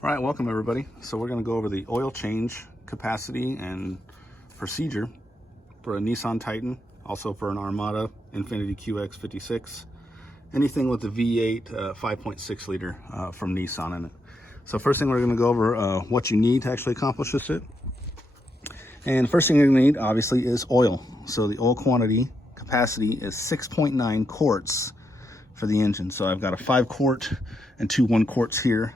All right, welcome everybody. So we're going to go over the oil change capacity and procedure for a Nissan Titan, also for an Armada Infiniti QX56, anything with the V8 5.6 liter from Nissan in it. So first thing we're going to go over what you need to actually accomplish this. And the first thing you're going to need obviously is oil. So the oil quantity capacity is 6.9 quarts for the engine. So I've got a 5 quart and 2 1 quarts here.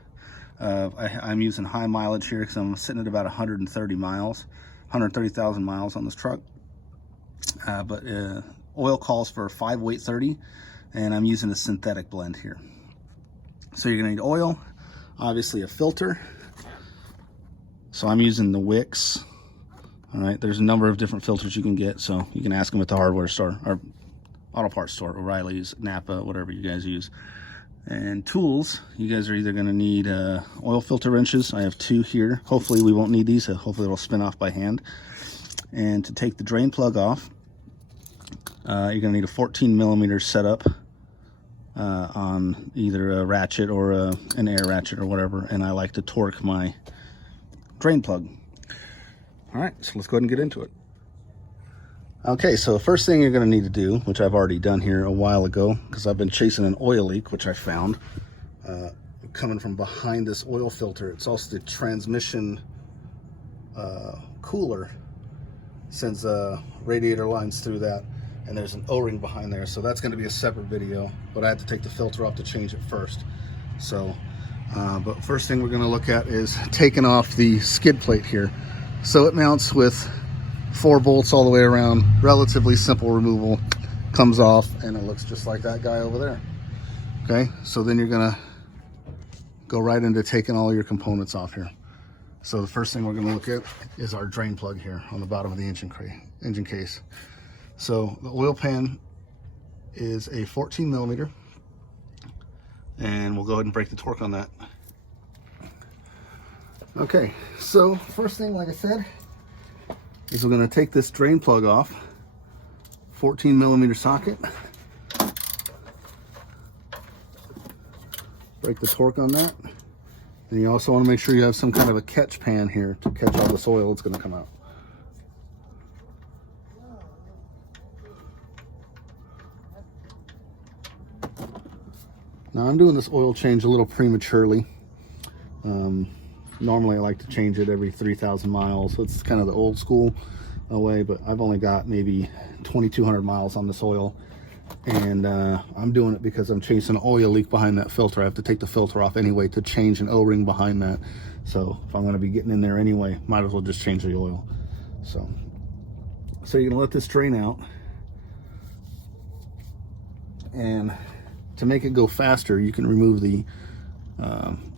I'm using high mileage here because I'm sitting at about 130,000 miles on this truck. But oil calls for 5 weight 30, and I'm using a synthetic blend here. So you're gonna need oil, obviously a filter. So I'm using the Wix. All right, there's a number of different filters you can get, so you can ask them at the hardware store or auto parts store, O'Reilly's, Napa, whatever you guys use. And tools, you guys are either going to need oil filter wrenches. I have 2 here. Hopefully we won't need these. Hopefully it'll spin off by hand. And to take the drain plug off, you're going to need a 14 millimeter setup on either a ratchet or an air ratchet or whatever. And I like to torque my drain plug. All right, so let's go ahead and get into it. Okay, so the first thing you're going to need to do, which I've already done here a while ago, because I've been chasing an oil leak, which I found coming from behind this oil filter. It's also the transmission cooler, sends radiator lines through that, and there's an O-ring behind there. So that's going to be a separate video, but I had to take the filter off to change it first. So, but first thing we're going to look at is taking off the skid plate here. So it mounts with 4 bolts all the way around, relatively simple removal, comes off, and it looks just like that guy over there. Okay, so then you're gonna go right into taking all your components off here. So the first thing we're gonna look at is our drain plug here on the bottom of the engine case. So the oil pan is a 14 millimeter, and we'll go ahead and break the torque on that. Okay, so first thing, like I said, is we're going to take this drain plug off, 14 millimeter socket, break the torque on that, and you also want to make sure you have some kind of a catch pan here to catch all this oil that's going to come out. Now I'm doing this oil change a little prematurely. Normally I like to change it every 3,000 miles. So it's kind of the old school way, but I've only got maybe 2,200 miles on this oil. And I'm doing it because I'm chasing an oil leak behind that filter. I have to take the filter off anyway to change an O-ring behind that. So if I'm gonna be getting in there anyway, might as well just change the oil. So you're gonna let this drain out. And to make it go faster, you can remove the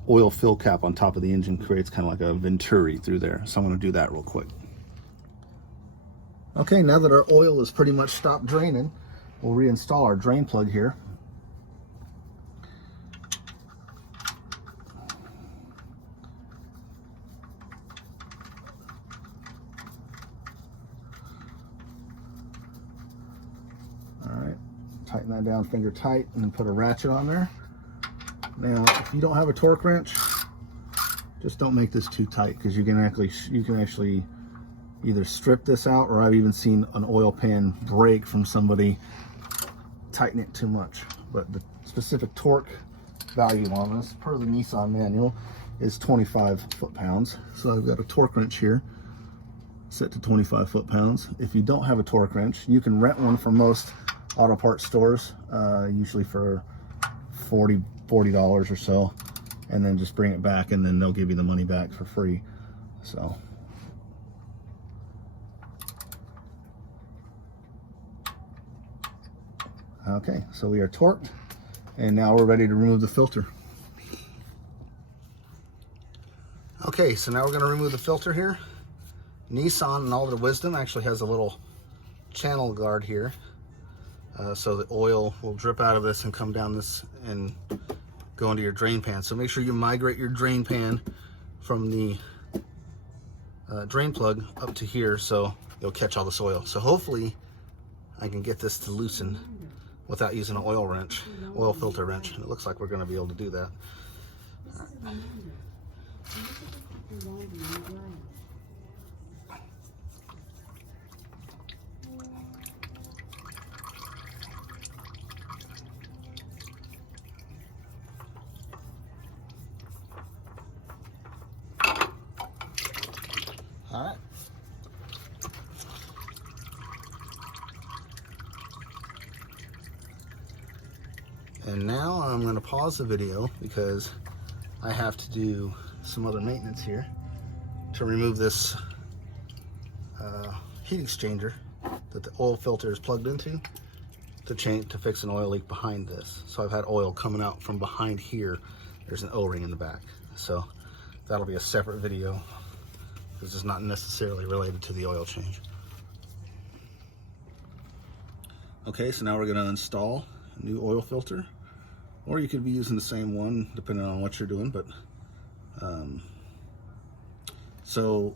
oil fill cap on top of the engine. Creates kind of like a venturi through there. So I'm going to do that real quick. Okay, now that our oil is pretty much stopped draining, we'll reinstall our drain plug here. All right, tighten that down finger tight and then put a ratchet on there. Now, if you don't have a torque wrench, just don't make this too tight, because you can actually either strip this out, or I've even seen an oil pan break from somebody tightening it too much. But the specific torque value on this, per the Nissan manual, is 25 foot-pounds. So I've got a torque wrench here set to 25 foot-pounds. If you don't have a torque wrench, you can rent one from most auto parts stores, usually for $40 or so, and then just bring it back, and then they'll give you the money back for free. So okay, so we are torqued, and now we're ready to remove the filter. Okay, so now we're going to remove the filter here. Nissan, in all their wisdom, actually has a little channel guard here, so the oil will drip out of this and come down this and go into your drain pan. So make sure you migrate your drain pan from the drain plug up to here, so you'll catch all this oil. So hopefully I can get this to loosen without using an oil filter wrench. And it looks like we're going to be able to do that. All right. And now I'm going to pause the video because I have to do some other maintenance here to remove this heat exchanger that the oil filter is plugged into to fix an oil leak behind this. So I've had oil coming out from behind here. There's an O-ring in the back. So that'll be a separate video because it's not necessarily related to the oil change. Okay, so now we're going to install a new oil filter, or you could be using the same one depending on what you're doing, but so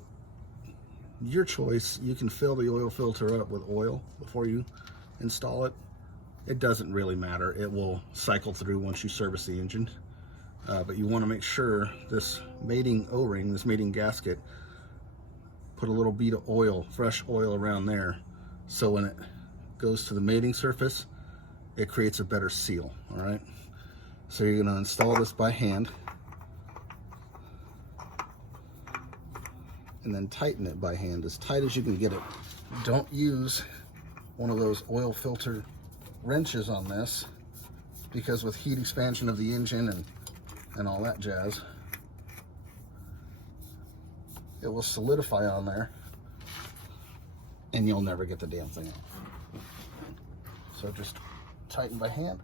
your choice. You can fill the oil filter up with oil before you install it. It doesn't really matter. It will cycle through once you service the engine, but you want to make sure this mating O-ring, this mating gasket, put a little bead of oil, fresh oil around there, so when it goes to the mating surface, it creates a better seal. All right, so you're going to install this by hand and then tighten it by hand as tight as you can get it. Don't use one of those oil filter wrenches on this, because with heat expansion of the engine and all that jazz, it will solidify on there and you'll never get the damn thing off. So just tighten by hand.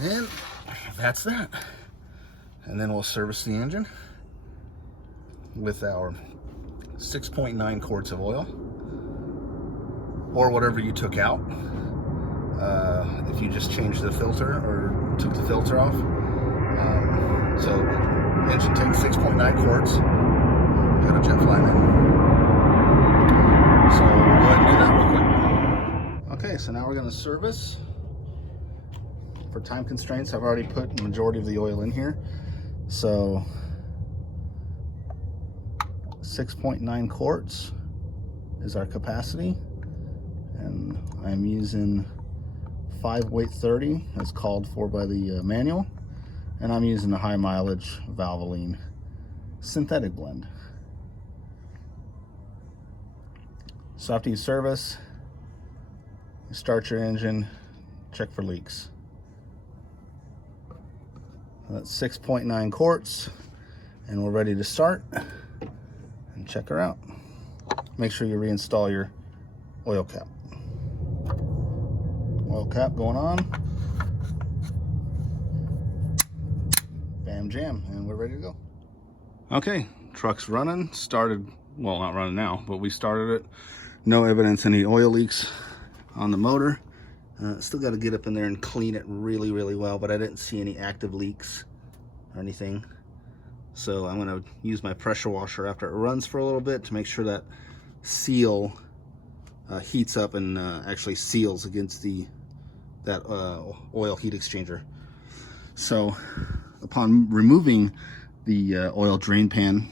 And that's that. And then we'll service the engine with our 6.9 quarts of oil, or whatever you took out. If you just changed the filter or took the filter off. So the engine takes 6.9 quarts. We got a jet flying in. So we'll go ahead and do that real quick. Okay, so now we're going to service. For time constraints, I've already put the majority of the oil in here. So 6.9 quarts is our capacity, and I'm using 5 weight 30 as called for by the manual, and I'm using the high mileage Valvoline synthetic blend. So after you service, you start your engine, check for leaks. That's 6.9 quarts, and we're ready to start and check her out. Make sure you reinstall your oil cap. Oil cap going on. Bam jam, and we're ready to go. Okay, truck's running, started, well, not running now, but we started it. No evidence any oil leaks on the motor. Still got to get up in there and clean it really, really well, but I didn't see any active leaks or anything. So I'm going to use my pressure washer after it runs for a little bit to make sure that seal heats up and actually seals against that oil heat exchanger. So upon removing the oil drain pan,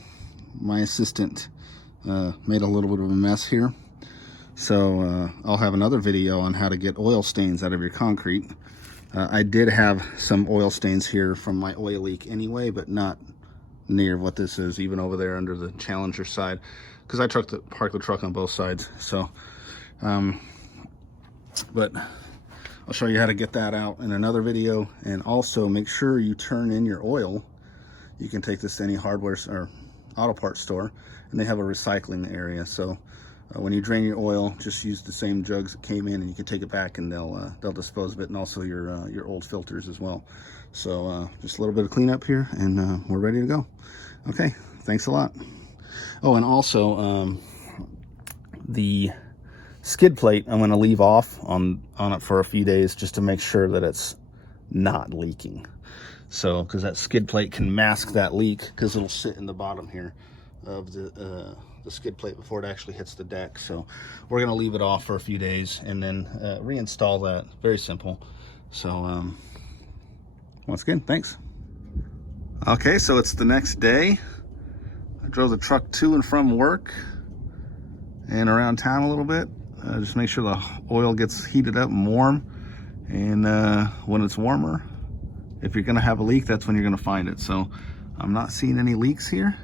my assistant made a little bit of a mess here. So I'll have another video on how to get oil stains out of your concrete. I did have some oil stains here from my oil leak anyway, but not near what this is, even over there under the Challenger side, because I parked the truck on both sides. So, but I'll show you how to get that out in another video. And also make sure you turn in your oil. You can take this to any hardware or auto parts store, and they have a recycling area. So when you drain your oil, just use the same jugs that came in, and you can take it back, and they'll dispose of it, and also your old filters as well. So just a little bit of cleanup here, and we're ready to go. Okay, thanks a lot. Oh, and also the skid plate I'm going to leave off on it for a few days just to make sure that it's not leaking. So because that skid plate can mask that leak, because it'll sit in the bottom here of the skid plate before it actually hits the deck. So we're going to leave it off for a few days and then reinstall that. Very simple. So Once again, thanks. Okay, so it's the next day. I drove the truck to and from work and around town a little bit. Just make sure the oil gets heated up and warm. And when it's warmer, if you're gonna have a leak, that's when you're gonna find it. So I'm not seeing any leaks here.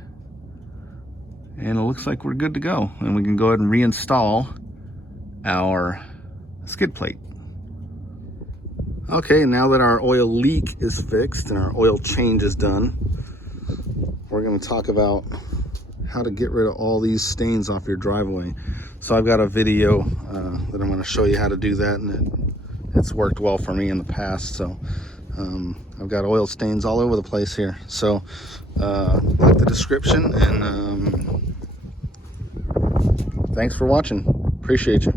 And it looks like we're good to go. And we can go ahead and reinstall our skid plate. Okay, now that our oil leak is fixed and our oil change is done, we're gonna talk about how to get rid of all these stains off your driveway. So I've got a video that I'm gonna show you how to do that, and it's worked well for me in the past. So I've got oil stains all over the place here. So like the description, and thanks for watching. Appreciate you.